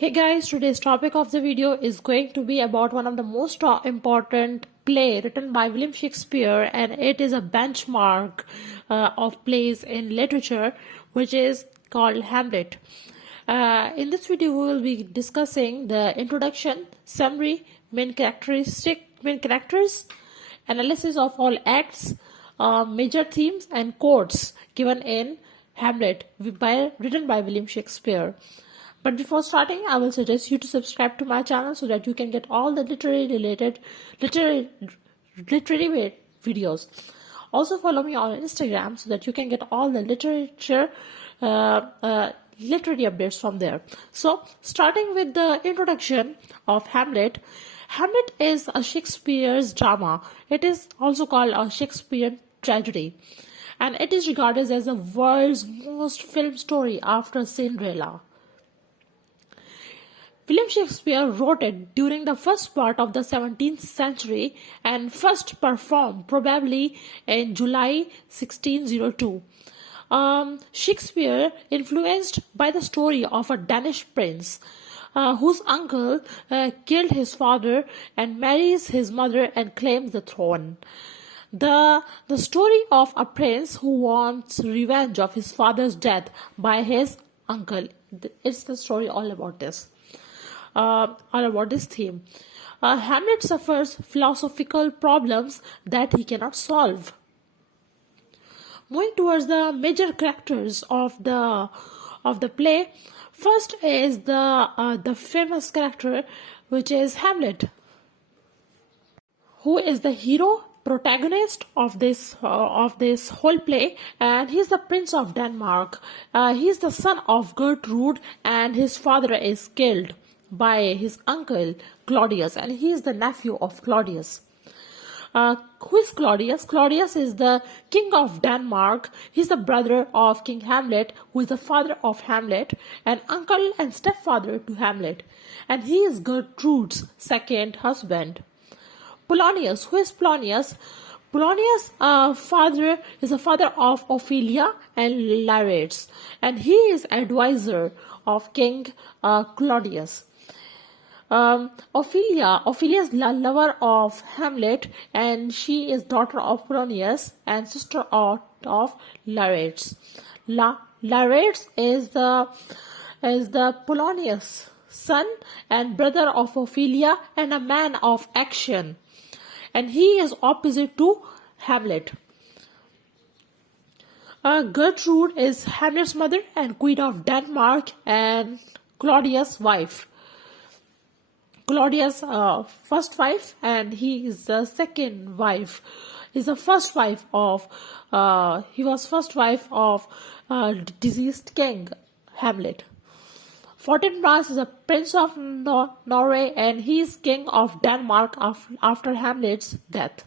Hey guys, today's topic of the video is going to be about one of the most important play written by William Shakespeare, and it is a benchmark of plays in literature, which is called Hamlet. In this video, we will be discussing the introduction, summary, main characters, analysis of all acts, major themes, and quotes given in Hamlet, written by William Shakespeare. But before starting, I will suggest you to subscribe to my channel so that you can get all the literary videos. Also follow me on Instagram so that you can get all the literary updates from there. So starting with the introduction of Hamlet. Hamlet is a Shakespeare's drama. It is also called a Shakespearean tragedy, and it is regarded as the world's most filmed story after Cinderella. William Shakespeare wrote it during the first part of the 17th century and first performed probably in July 1602. Shakespeare influenced by the story of a Danish prince whose uncle killed his father and marries his mother and claims the throne. The story of a prince who wants revenge of his father's death by his uncle. It's the story all about this. All about this theme. Hamlet suffers philosophical problems that he cannot solve. Moving towards the major characters of the play, first is the famous character, which is Hamlet, who is the hero protagonist of this whole play, and he's the prince of Denmark. He's the son of Gertrude, and his father is killed by his uncle Claudius, and he is the nephew of Claudius. Who is Claudius? Claudius is the king of Denmark. He's the brother of King Hamlet, who is the father of Hamlet, and uncle and stepfather to Hamlet. And he is Gertrude's second husband. Polonius. Who is Polonius? Polonius' father is the father of Ophelia and Laertes, and he is advisor of King Claudius. Ophelia is lover of Hamlet, and she is daughter of Polonius and sister of Laertes. Laertes is the Polonius' son and brother of Ophelia and a man of action, and he is opposite to Hamlet. Gertrude is Hamlet's mother and queen of Denmark and Claudius' wife. Claudius' first wife, and he is the second wife. He was first wife of deceased king Hamlet. Fortinbras is a prince of Norway, and he is king of Denmark after Hamlet's death.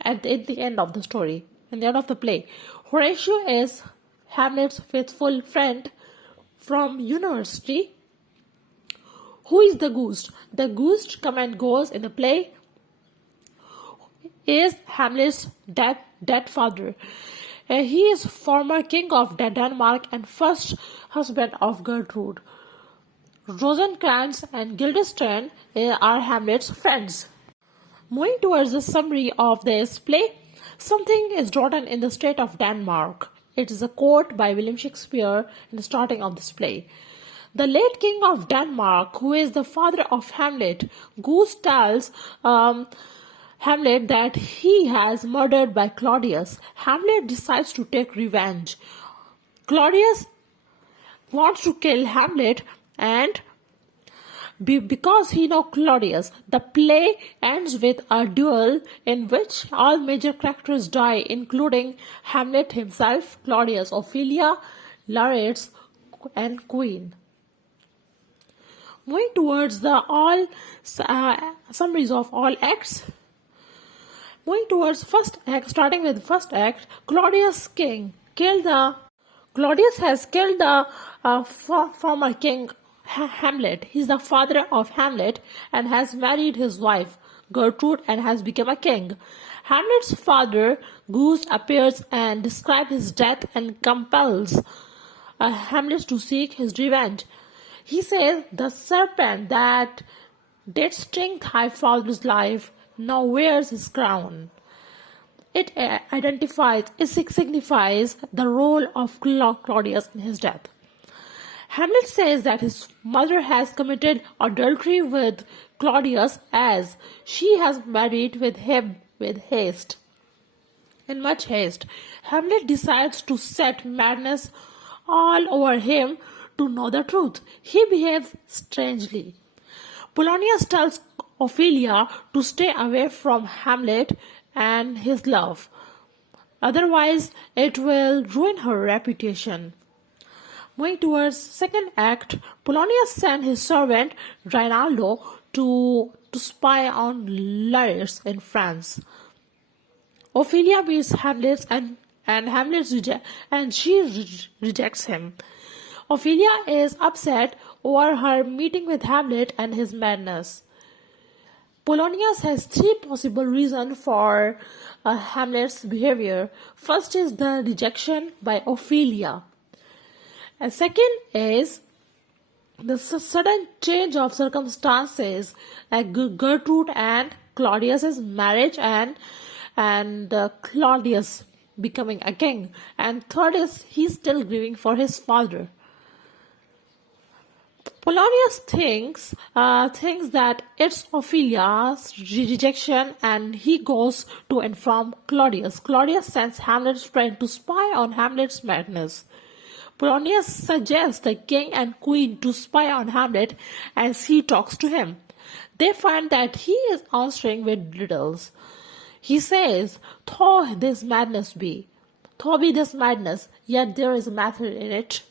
At the end of the story, in the end of the play, Horatio is Hamlet's faithful friend from university. Who is the Ghost? The Ghost come and goes in the play is Hamlet's dead father. He is former king of Denmark and first husband of Gertrude. Rosencrantz and Guildenstern are Hamlet's friends. Moving towards the summary of this play, something is written in the state of Denmark. It is a quote by William Shakespeare in the starting of this play. The late king of Denmark, who is the father of Hamlet, Goose tells Hamlet that he has murdered by Claudius. Hamlet decides to take revenge. Claudius wants to kill Hamlet, and because he knows Claudius, the play ends with a duel in which all major characters die, including Hamlet himself, Claudius, Ophelia, Laertes, and Queen. Moving towards the all summaries of all acts. Moving towards first act, starting with first act, Claudius has killed the former king Hamlet. He's the father of Hamlet and has married his wife Gertrude and has become a king. Hamlet's father Goose appears and describes his death and compels Hamlet to seek his revenge. He says, the serpent that did sting thy father's life now wears his crown. It signifies the role of Claudius in his death. Hamlet says that his mother has committed adultery with Claudius as she has married with him with haste. In much haste, Hamlet decides to set madness all over him to know the truth. He behaves strangely. Polonius tells Ophelia to stay away from Hamlet and his love. Otherwise, it will ruin her reputation. Moving towards second act, Polonius sent his servant Rinaldo to spy on Lares in France. Ophelia meets Hamlet and she rejects him. Ophelia is upset over her meeting with Hamlet and his madness. Polonius has three possible reasons for Hamlet's behavior. First is the rejection by Ophelia. And second is the sudden change of circumstances, like Gertrude and Claudius's marriage and Claudius becoming a king. And third is he's still grieving for his father. Polonius thinks that it's Ophelia's rejection, and he goes to inform Claudius. Claudius sends Hamlet's friend to spy on Hamlet's madness. Polonius suggests the king and queen to spy on Hamlet as he talks to him. They find that he is answering with riddles. He says, though this madness be this madness, yet there is a method in it.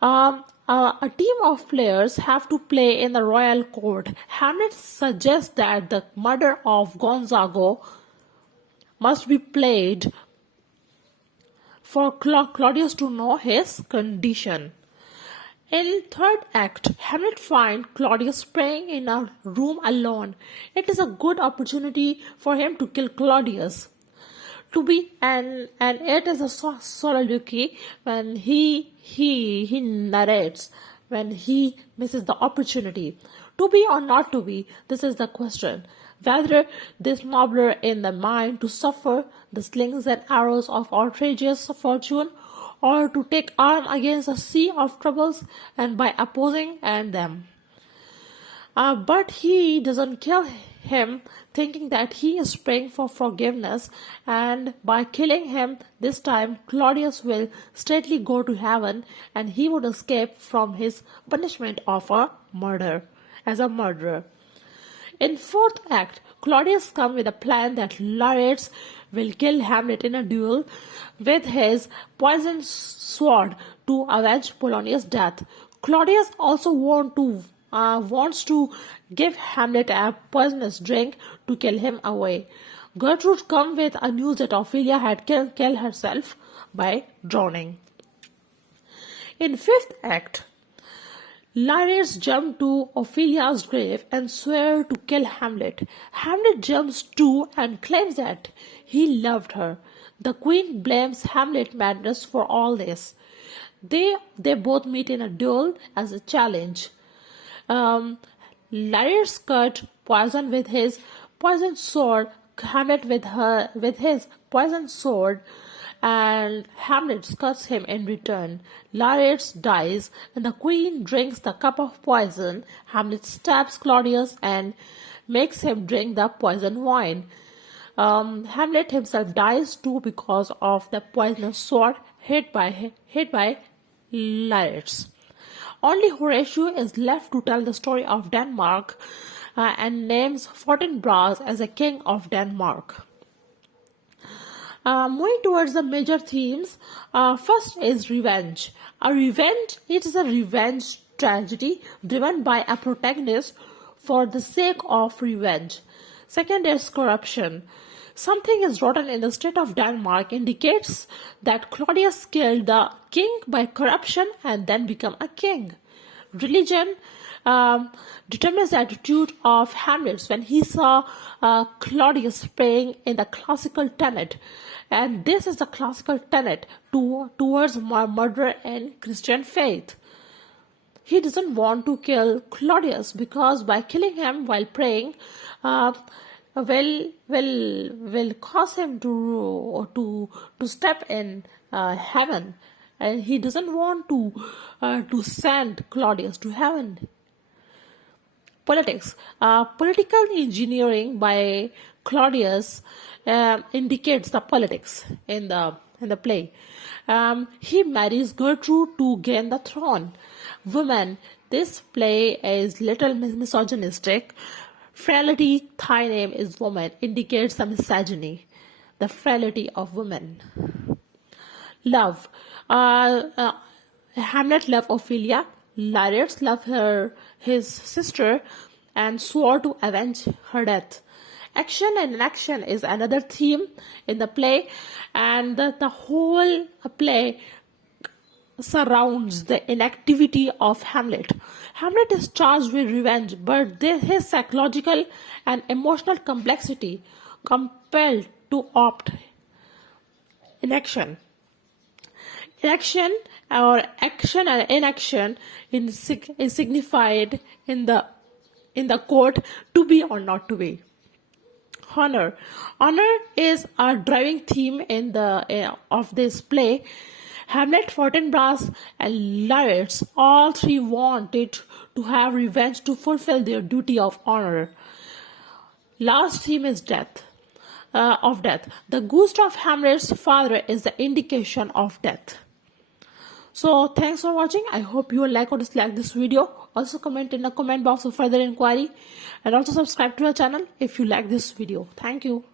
A team of players have to play in the royal court. Hamlet suggests that the murder of Gonzago must be played for Claudius to know his condition. In third act, Hamlet finds Claudius praying in a room alone. It is a good opportunity for him to kill Claudius. And it is a soliloquy when he narrates when he misses the opportunity. To be or not to be, this is the question. Whether this nobler in the mind to suffer the slings and arrows of outrageous fortune, or to take arm against a sea of troubles and by opposing them. But he doesn't kill him, thinking that he is praying for forgiveness, and by killing him this time, Claudius will straightly go to heaven, and he would escape from his punishment of a murderer. In fourth act, Claudius comes with a plan that Lares will kill Hamlet in a duel with his poisoned sword to avenge Polonius' death. Claudius also wants to give Hamlet a poisonous drink to kill him away. Gertrude comes with a news that Ophelia had killed herself by drowning. In fifth act, Lares jumps to Ophelia's grave and swears to kill Hamlet. Hamlet jumps too and claims that he loved her. The queen blames Hamlet's madness for all this. They both meet in a duel as a challenge. Lares cut poison with his poisoned sword, Hamlet with his poisoned sword, and Hamlet cuts him in return. Lares dies, and the queen drinks the cup of poison. Hamlet stabs Claudius and makes him drink the poisoned wine. Hamlet himself dies too because of the poisonous sword hit by Lares. Only Horatio is left to tell the story of Denmark and names Fortinbras as a king of Denmark. Moving towards the major themes, first is revenge. It is a revenge tragedy driven by a protagonist for the sake of revenge. Second is corruption. Something is rotten in the state of Denmark indicates that Claudius killed the king by corruption and then become a king. Religion determines the attitude of Hamlet when he saw Claudius praying in the classical tenet, and this is the classical tenet towards murder and Christian faith. he doesn't want to kill Claudius because by killing him while praying will cause him to step in heaven, and he doesn't want to send Claudius to heaven. Politics. Political engineering by Claudius indicates the politics in the play. He marries Gertrude to gain the throne. Women. This play is little misogynistic. Frailty, thy name is woman, indicates the misogyny, the frailty of women. Love. Hamlet loved Ophelia. Lyrates loved his sister and swore to avenge her death. Action and inaction is another theme in the play, and the whole play surrounds the inactivity of Hamlet. Hamlet is charged with revenge, but his psychological and emotional complexity compelled to opt inaction. Inaction or action and inaction is signified in the court to be or not to be. Honor. Honor is a driving theme of this play. Hamlet, Fortinbras, and Lyrates, all three wanted to have revenge to fulfill their duty of honor. Last theme is death. The ghost of Hamlet's father is the indication of death. So thanks for watching. I hope you will like or dislike this video. Also comment in the comment box for further inquiry, and also subscribe to our channel if you like this video. Thank you.